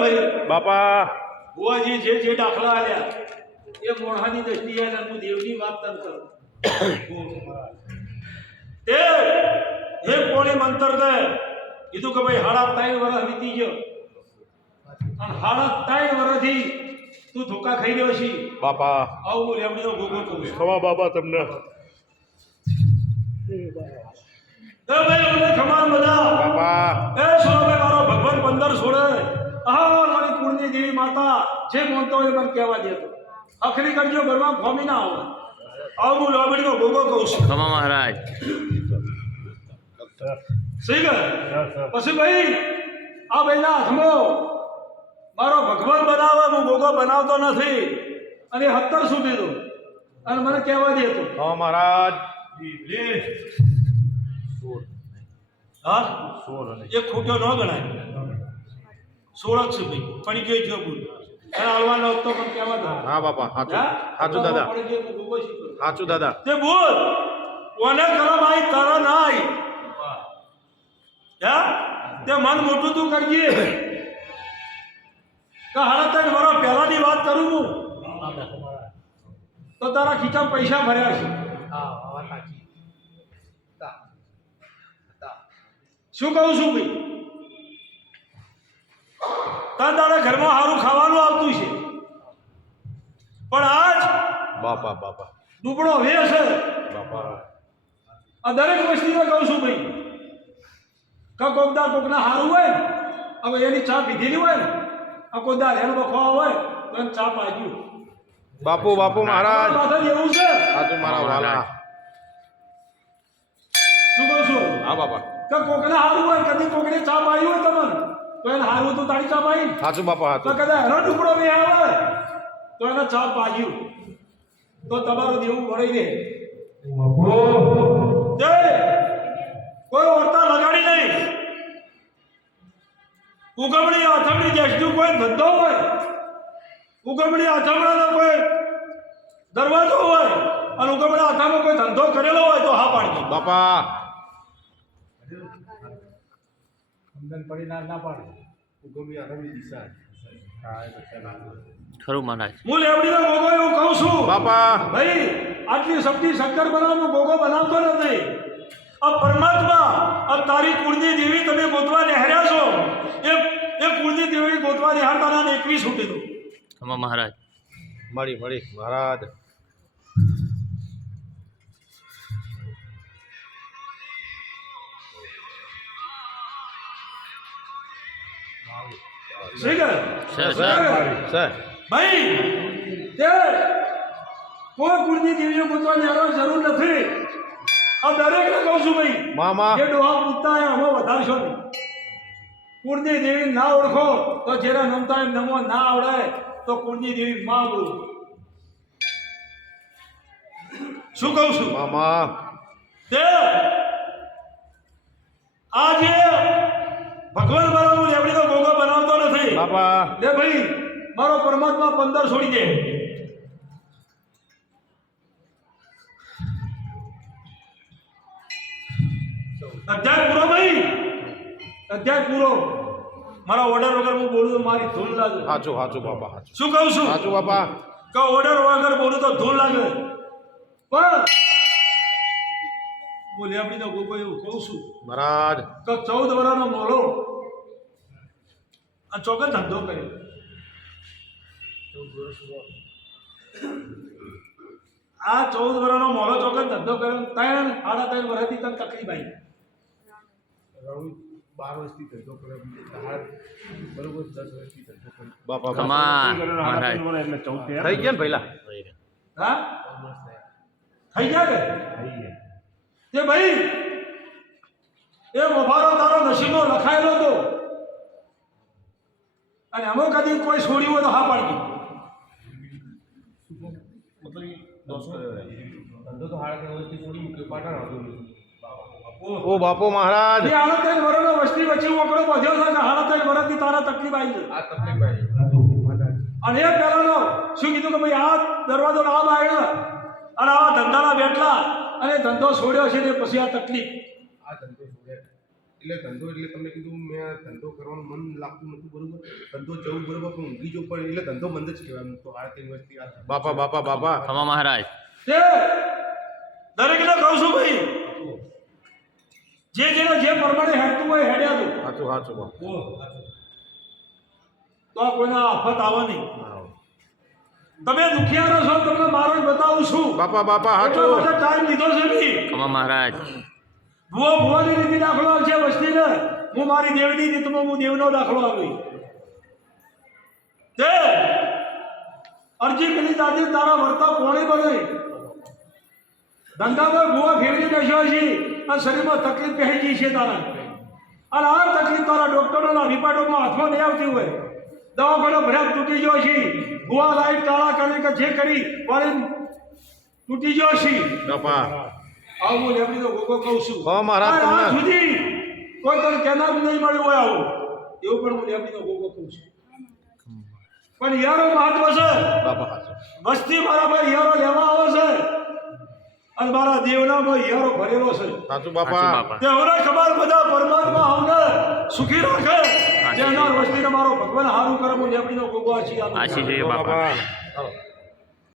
ભાઈ બાપા બુઆજી જે દાખલા આલ્યા એ મોઢાની દ્રષ્ટિએ હું દેવની વાત તન કરું તે હે કોણી મંતર દે કીધું કે ભાઈ 3.5 વર્ષ વીતી ગયો અને 3.5 વર્ષથી તું ધોકા ખાઈ રહ્યો છી બાપા આવું હું લેમડીનો ગોગો કહું છું ખવા બાપા તમને ભાઈ અમને ખમાર બધા બાપા એ સોળે મારો ભગવાન 15 છોડે મારી કુળની દેવી માતા જે બોલતો હોય મને કહેવા દેતો આખરી કરજો ઘરમાં ખોમી ના આવે આવું હું લેમડીનો ગોગો કહું છું ખમા મહારાજ સહી ગયો પછી ભાઈ આ ભાઈના હાથમાં મારો ભગવાન બનાવે હું ગોગો બનાવતો નથી અને 17 સુધી દો અને મને કહેવા દે તો ખવા મહારાજ હા એ ખોટો ન ગણાય 16 છે ભાઈ પણ કે જો બોલ અને હાલવાનો તો પણ કહેવા દો હા બાપા હાચું દાદા હાચું દાદા તે બોલ કોને કરો ભાઈ તારા નાય હે તે મન મોટું તું કરજે કે 3.5 વર્ષ પહેલાની વાત કરું હું તો તારા ખીચામાં પૈસા ભર્યા છે શું કહું છું ભાઈ તારા ઘરમાં સારું ખાવાનું આવતું છે પણ આજ બાપા બાપા દુબળો વે છે બાપા આ દરેક વસ્તીને કહું છું ભાઈ કોકદાર કોકના હારું હોય ને હવે એની ચા પીધેલી હોય ને આ કોકદાર હેણ બખવા હોય તો એને ચા પાજ્યું બાપુ બાપુ મહારાજ માથે એવું છે હાચું મારા વાલા શું કહું છું હા બાપા કે કોકના હારું હોય કદી કોકને ચા પાઈ હોય તમને તો એને હારું તો તારી ચા પાઈ હાચું બાપા તો હાચું કદાચ હેરો ટુકડો બે આવે તો એને ચા પાજ્યું તો તમારું દેવું ભરાઈ દે જય કોઈ વર્તા લગાડી નહીં ઉગમણી આથમણી દેશનું કોઈ ધંધો હોય ઉગમણી આથમણાનો કોઈ દરવાજો હોય અને ઉગમણા આથમમાં કોઈ ધંધો કરેલો હોય તો હા પાડજો બાપા ખરું મહારાજ હું લેવડીનો ગોગો એવું કહું છું બાપા ભાઈ આટલી શક્તિ શંકર બનાવવાનો ગોગો બનાવતો નથી આ પરમાત્મા આ તારી કુળની દેવી તમે ગોતવા નહેર્યા છો એ કુળની દેવી ગોતવા નિહાળતાના 21 છૂટી દો ખમા મહારાજ મળી મહારાજ સર ભાઈ તે કોઈ કુળની દેવીઓ ગોતવા નિહાળવાની જરૂર નથી આ દરેકને કહું છું ભાઈ મામા જે ડોહા પૂછતા હોય અમે વધારશો નહીં કુળની દેવી ના ઓળખો તો જેના નમતા એમ નમો ના આવડે તો કુળની દેવી માં બોલો શું કહું છું મામા તે આજે ભગવાન મારા હું લેવડીનો ગોગો બનાવતો નથી બાપા લે ભાઈ મારો પરમાત્મા 15 છોડી દે અધ્યાય પૂરો ભાઈ અધ્યાય પૂરો મારા ઓર્ડર વગર હું બોલું તો મારી ધૂળ લાગે હાચું હાચું બાપા હાચું શું કહું છું હાચું બાપા કે ઓર્ડર વગર બોલું તો ધૂળ લાગે પણ હું લેબડીનો ગોગો એવું કહું છું મહારાજ કે 14 વર્ષનો મોળો આ ચોક્કસ ધંધો કર્યો આ 14 વર્ષનો મોળો ચોક્કસ ધંધો કર્યો 3.5 વર્ષથી તને તકલીફ આવી બાપા ખમા મહારાજ થઈ ગયા ને પહેલા હા થઈ ગયા કે તે ભાઈ એ મોભારો તારો નસીબો લખાયેલો હતો અને અમે કદી કોઈ છોડ્યું હોય તો હા પાડજો ઓ બાપુ મહારાજ એ 3.5 વર્ષનો વસ્તી વચ્ચે ઓકળો બધ્યો છે ને 3.5 વર્ષથી તારા તકલીફ આવી છે અને એ પહેલાનો શું કીધું કે ભાઈ આ દરવાજો ના બાયણ અને આ ધંધાના બેઠલા અને ધંધો છોડ્યો છે ને પછી આ તકલીફ એટલે ધંધો એટલે તમને કીધું મેં ધંધો કરવાનું મન લાગતું નથી બરોબર ધંધો જવું બરોબર પણ ઊંઘી જવું પણ એટલે ધંધો બંધ જ કહેવાય એમ તો આરતી વસ્તી બાપા બાપા બાપા ખમા મહારાજ તે દરેકને કહું છું ભાઈ જે જેને જે પ્રમાણે હેડતું હોય હેડ્યા તું સાચું સાચું બાપા તો આ કોઈના આફત આવે નહીં તમે દુખિયારો છો તમને મારો જ બતાવું છું બાપા બાપા એટલો સાચું બધો ટાઈમ લીધો છે બી ખમા મહારાજ ભુવાની રીતિ દાખલો છે વસ્તીને હું મારી દેવની રીતમાં હું દેવનો દાખલો આવી તે અરજી પેલી દાદી તારા વર્તા કોણી બને ધંધામાં ભુવા ફેરવી બેસ્યો છે અને શરીરમાં તકલીફ પહેરી ગઈ છે તારા અને આ તકલીફ તારા ડોક્ટરોના રિપોર્ટોમાં હાથમાં નહીં આવતી હોય દવાખાનો ભર્યા તૂટી ગયો છે ભુવા લાઈટ ટાળા કરી કે જે કરી વાળી તૂટી ગયો છે બાપા આવું લેબડીનો ગોગો કહું છું હા, મહારાજ, આ તમને- સુધી કોઈ તને કહેનાર નહીં મળ્યું હોય આવું એવું પણ હું લેબડીનો ગોગો કહું છું પણ યારો મહત્વ છે બાપા સાચું વસ્તી મારા ભાઈ યારો લેવા આવે છે અને મારા દેવનામાં યારો ભરેલો છે સાચું સાચું બાપા બાપા તે હવે ખબર બધા પરમાત્મા અમને સુખી રાખે જે અનાર વસ્તીને મારો ભગવાન હારું કરે હું લેબડીનો ગોગો આશી આપું આશી જોઈએ બાપા બાપા